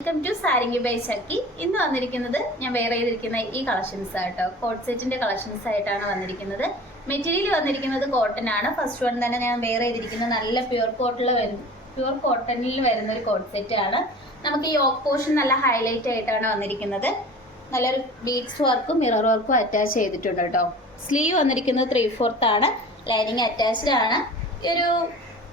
Welcome to സാരിംഗി by ചക്കി. ഇന്ന് വന്നിരിക്കുന്നത് ഞാൻ വെയർ ചെയ്തിരിക്കുന്ന ഈ കളക്ഷൻസ് ആട്ടോ, കോട്ട് സെറ്റിന്റെ കളക്ഷൻസ് ആയിട്ടാണ് വന്നിരിക്കുന്നത്. മെറ്റീരിയൽ വന്നിരിക്കുന്നത് കോട്ടൺ ആണ്. ഫസ്റ്റ് വൺ തന്നെ ഞാൻ വെയർ ചെയ്തിരിക്കുന്നത് നല്ല പ്യുർ കോട്ടണിൽ വരുന്ന ഒരു കോട്ട് സെറ്റ് ആണ്. നമുക്ക് ഈ യോക്ക് പോർഷൻ നല്ല ഹൈലൈറ്റ് ആയിട്ടാണ് വന്നിരിക്കുന്നത്. നല്ലൊരു ബീഡ്സ് വർക്കും മിറർ വർക്കും അറ്റാച്ച് ചെയ്തിട്ടുണ്ട് കേട്ടോ. സ്ലീവ് വന്നിരിക്കുന്നത് 3/4 ആണ്. ലൈനിങ് അറ്റാച്ച്ഡ് ആണ്. ഈ ഒരു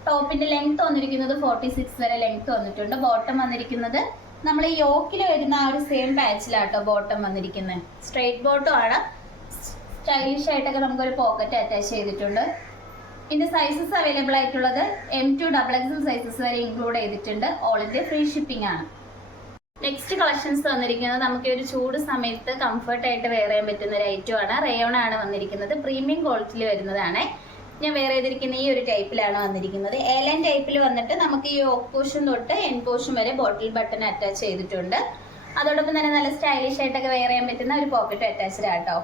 ടോപ്പിന്റെ ലെങ്ത് വന്നിരിക്കുന്നത് 46 വരെ ലെങ്ത് വന്നിട്ടുണ്ട്. ബോട്ടം വന്നിരിക്കുന്നത് നമ്മൾ ഈ യോക്കിൽ വരുന്ന ആ ഒരു സെയിം പാച്ചിലാട്ടോ ബോട്ടം വന്നിരിക്കുന്നത്. സ്ട്രെയിറ്റ് ബോട്ടം ആണ്. സ്റ്റൈലിഷ് ആയിട്ടൊക്കെ നമുക്കൊരു പോക്കറ്റ് അറ്റാച്ച് ചെയ്തിട്ടുണ്ട്. ഇതിന്റെ സൈസസ് അവൈലബിൾ ആയിട്ടുള്ളത് M2 XXL സൈസസ് വരെ ഇൻക്ലൂഡ് ചെയ്തിട്ടുണ്ട്. ഓൾ ഇന്ത്യ ഫ്രീ ഷിപ്പിംഗ് ആണ്. നെക്സ്റ്റ് കളക്ഷൻസ് വന്നിരിക്കുന്നത് നമുക്ക് ഒരു ചൂട് സമയത്ത് കംഫർട്ട് ആയിട്ട് വെയർ ചെയ്യാൻ പറ്റുന്ന ഒരു ഐറ്റം ആണ്. റയോൺ ആണ് വന്നിരിക്കുന്നത്. പ്രീമിയം ക്വാളിറ്റിയിൽ വരുന്നതാണ്. ഞാൻ വെയർ ചെയ്തിരിക്കുന്ന ഈ ഒരു ടൈപ്പിലാണ് വന്നിരിക്കുന്നത്. എലൻ ടൈപ്പിൽ വന്നിട്ട് നമുക്ക് ഈ യോക്ക് പോർഷൻ തൊട്ട് എൻ പോർഷൻ വരെ ബോട്ടിൽ ബട്ടൺ അറ്റാച്ച് ചെയ്തിട്ടുണ്ട്. അതോടൊപ്പം തന്നെ നല്ല സ്റ്റൈലിഷ് ആയിട്ടൊക്കെ വെയർ ചെയ്യാൻ പറ്റുന്ന ഒരു പോക്കറ്റ് അറ്റാച്ച്ഡ് ആട്ടോ.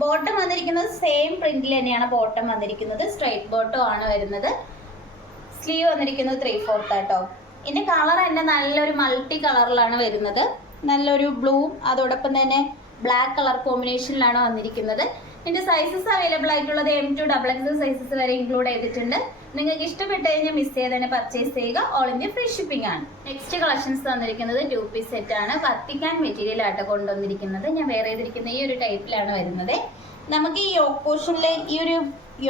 ബോട്ടം വന്നിരിക്കുന്നത് സെയിം പ്രിന്റിൽ തന്നെയാണ് ബോട്ടം വന്നിരിക്കുന്നത്. സ്ട്രൈറ്റ് ബോട്ടം ആണ് വരുന്നത്. സ്ലീവ് വന്നിരിക്കുന്നത് 3/4 ആട്ടോ. ഇതിന്റെ കളർ തന്നെ നല്ലൊരു മൾട്ടി കളറിലാണ് വരുന്നത്. നല്ലൊരു ബ്ലൂ അതോടൊപ്പം തന്നെ ബ്ലാക്ക് കളർ കോമ്പിനേഷനിലാണ് വന്നിരിക്കുന്നത്. ഇതിന്റെ സൈസസ് അവൈലബിൾ ആയിട്ടുള്ളത് M2 XXL സൈസസ് വരെ ഇൻക്ലൂഡ് ചെയ്തിട്ടുണ്ട്. നിങ്ങൾക്ക് ഇഷ്ടപ്പെട്ട് കഴിഞ്ഞാൽ മിസ് ചെയ്ത് തന്നെ പർച്ചേസ് ചെയ്യുക. ഓൾ ഇന്ത്യ ഫ്രീ ഷിപ്പിംഗ് ആണ്. നെക്സ്റ്റ് കളക്ഷൻസ് വന്നിരിക്കുന്നത് 2 പീസ് സെറ്റ് ആണ്. കത്തിക്കാൻ മെറ്റീരിയൽ ആയിട്ട് കൊണ്ടുവന്നിരിക്കുന്നത്. ഞാൻ വെയർ ചെയ്തിരിക്കുന്ന ഈ ഒരു ടൈപ്പിലാണ് വരുന്നത്. നമുക്ക് ഈ യോക്ക് പോർഷനിലെ ഈ ഒരു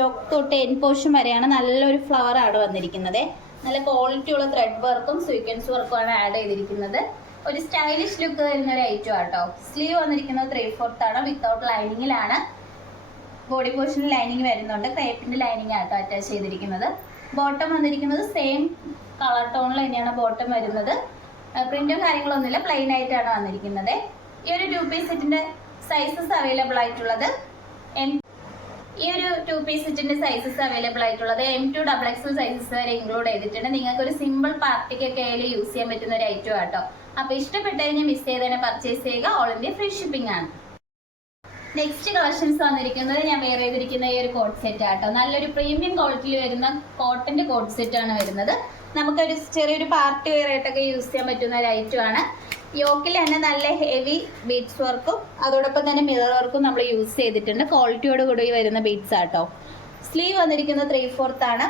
യോക്ക് തൊട്ട് എൻ പോർഷൻ വരെയാണ് നല്ലൊരു ഫ്ലവർ ആണ് വന്നിരിക്കുന്നത്. നല്ല ക്വാളിറ്റി ഉള്ള ത്രെഡ് വർക്കും സ്വീക്വൻസ് വർക്കും ആണ് ആഡ് ചെയ്തിരിക്കുന്നത്. ഒരു സ്റ്റൈലിഷ് ലുക്ക് വരുന്ന ഒരു ഐറ്റം ആട്ടോ. സ്ലീവ് വന്നിരിക്കുന്നത് 3/4 ആണ്. വിത്തൗട്ട് ലൈനിങ്ങിലാണ്. ബോഡി പോർഷനിൽ ലൈനിങ് വരുന്നുണ്ട്. ക്രേപ്പിന്റെ ലൈനിങ് ആട്ടോ അറ്റാച്ച് ചെയ്തിരിക്കുന്നത്. ബോട്ടം വന്നിരിക്കുന്നത് സെയിം കളർ ടോണിൽ തന്നെയാണ് ബോട്ടം വരുന്നത്. പ്രിന്റോ കാര്യങ്ങളൊന്നുമില്ല, പ്ലെയിൻ ആയിട്ടാണ് വന്നിരിക്കുന്നത്. ഈ ഒരു 2 പീസ് സെറ്റിന്റെ സൈസസ് അവൈലബിൾ ആയിട്ടുള്ളത് ഈ ഒരു 2 പീസ് സെറ്റിന്റെ സൈസസ് അവൈലബിൾ ആയിട്ടുള്ളത് M2 XXL സൈസസ് വരെ ഇൻക്ലൂഡ് ചെയ്തിട്ടുണ്ട്. നിങ്ങൾക്ക് ഒരു സിമ്പിൾ പാർട്ടിക്കൊക്കെ യൂസ് ചെയ്യാൻ പറ്റുന്ന ഒരു ഐറ്റം ആട്ടോ. അപ്പൊ ഇഷ്ടപ്പെട്ട് കഴിഞ്ഞാൽ മിസ് ചെയ്ത് തന്നെ പർച്ചേസ് ചെയ്യുക. ഓൾ ഇന്ത്യ ഫ്രീ ഷിപ്പിംഗ് ആണ്. നെക്സ്റ്റ് കളക്ഷൻസ് വന്നിരിക്കുന്നത് ഞാൻ വെയർ ചെയ്തിരിക്കുന്ന ഈ ഒരു കോട്ട് സെറ്റ് ആട്ടോ. നല്ലൊരു പ്രീമിയം ക്വാളിറ്റിയിൽ വരുന്ന കോട്ടന്റെ കോട്ട് സെറ്റ് ആണ് വരുന്നത്. നമുക്കൊരു ചെറിയൊരു പാർട്ടി വെയർ ആയിട്ടൊക്കെ യൂസ് ചെയ്യാൻ പറ്റുന്ന ഒരു ഐറ്റം ആണ്. യോക്കിൽ തന്നെ നല്ല ഹെവി ബീഡ്സ് വർക്കും അതോടൊപ്പം തന്നെ മിറർ വർക്കും നമ്മൾ യൂസ് ചെയ്തിട്ടുണ്ട്. ക്വാളിറ്റിയോട് കൂടി വരുന്ന ബീഡ്സ് ആട്ടോ. സ്ലീവ് വന്നിരിക്കുന്നത് 3/4 ആണ്.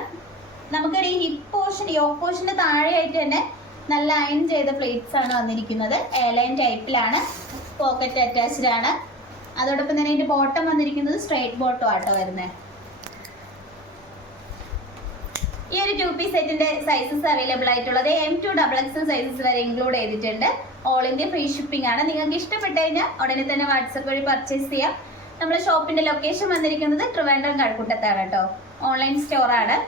നമുക്കൊരു ഹിപ്പ് പോർഷൻ യോക്ക് പോർഷന്റെ താഴെയായിട്ട് തന്നെ നല്ല അയൺ ചെയ്ത പ്ലേറ്റ്സ് ആണ് വന്നിരിക്കുന്നത്. എയർലൈൻ ടൈപ്പിലാണ്. പോക്കറ്റ് അറ്റാച്ച്ഡ് ആണ്. അതോടൊപ്പം തന്നെ ഇതിന്റെ ബോട്ടം വന്നിരിക്കുന്നത് സ്ട്രൈറ്റ് ബോട്ടം ആട്ടോ വരുന്നത്. ഈ ഒരു 2 പീസ് സെറ്റിന്റെ സൈസസ് അവൈലബിൾ ആയിട്ടുള്ളത് M2 XXL സൈസസ് വരെ ഇൻക്ലൂഡ് ചെയ്തിട്ടുണ്ട്. ഓൾ ഇന്ത്യ ഫ്രീ ഷിപ്പിംഗ് ആണ്. നിങ്ങൾക്ക് ഇഷ്ടപ്പെട്ട് കഴിഞ്ഞാൽ ഉടനെ തന്നെ വാട്സപ്പ് വഴി പർച്ചേസ് ചെയ്യാം. നമ്മുടെ ഷോപ്പിന്റെ ലൊക്കേഷൻ വന്നിരിക്കുന്നത് ട്രിവാൻഡ്രം കഴക്കൂട്ടത്താണ് കേട്ടോ. ഓൺലൈൻ സ്റ്റോർ ആണ്.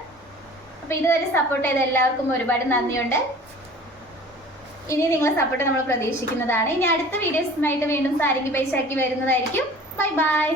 അപ്പൊ ഇതുവരെ സപ്പോർട്ട് ചെയ്ത എല്ലാവർക്കും ഒരുപാട് നന്ദിയുണ്ട്. ഇനി നിങ്ങളെ സപ്പോർട്ട് നമ്മൾ പ്രതീക്ഷിക്കുന്നതാണ്. ഇനി അടുത്ത വീഡിയോസുമായിട്ട് വീണ്ടും സാരിംഗി ബൈ ചക്കി വരുന്നതായിരിക്കും. Bye bye.